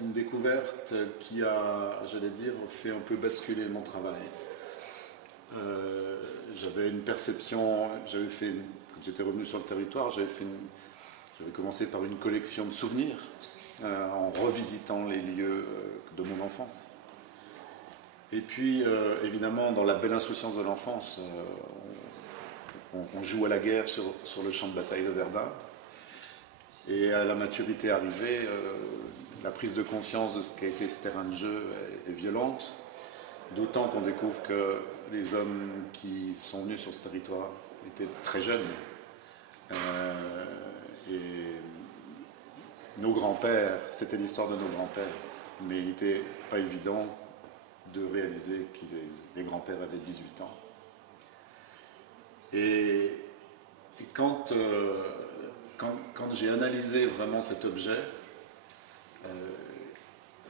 une découverte qui a, j'allais dire, fait un peu basculer mon travail. J'avais une perception, quand j'étais revenu sur le territoire, j'avais commencé par une collection de souvenirs en revisitant les lieux de mon enfance. Et puis, évidemment, dans la belle insouciance de l'enfance, on joue à la guerre sur le champ de bataille de Verdun. Et à la maturité arrivée, la prise de conscience de ce qu'a été ce terrain de jeu est violente, d'autant qu'on découvre que les hommes qui sont venus sur ce territoire étaient très jeunes. Et nos grands-pères, c'était l'histoire de nos grands-pères, mais il n'était pas évident de réaliser que les grands-pères avaient 18 ans. Et quand j'ai analysé vraiment cet objet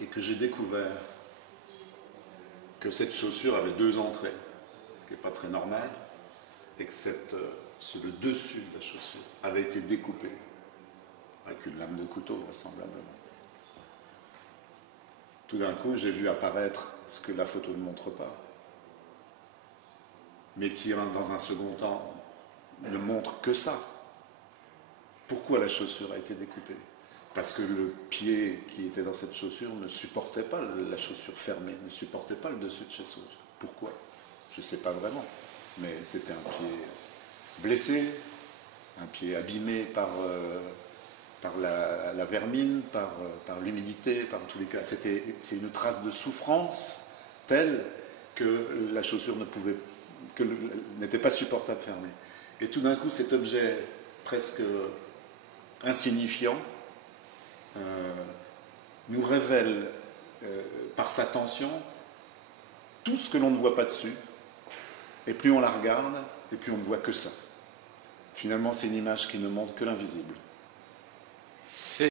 et que j'ai découvert que cette chaussure avait 2 entrées, ce qui n'est pas très normal, et que le dessus de la chaussure avait été découpé avec une lame de couteau vraisemblablement. Tout d'un coup, j'ai vu apparaître ce que la photo ne montre pas, mais qui, dans un second temps, ne montre que ça. Pourquoi la chaussure a été découpée? Parce que le pied qui était dans cette chaussure ne supportait pas la chaussure fermée, ne supportait pas le dessus de chaussure. Pourquoi? Je ne sais pas vraiment, mais c'était un pied blessé, un pied abîmé par la vermine, par l'humidité, par tous les cas. C'est une trace de souffrance telle que la chaussure n'était pas supportable fermée. Et tout d'un coup, cet objet presque insignifiant nous révèle par sa tension tout ce que l'on ne voit pas dessus, et plus on la regarde, et plus on ne voit que ça. Finalement, c'est une image qui ne montre que l'invisible.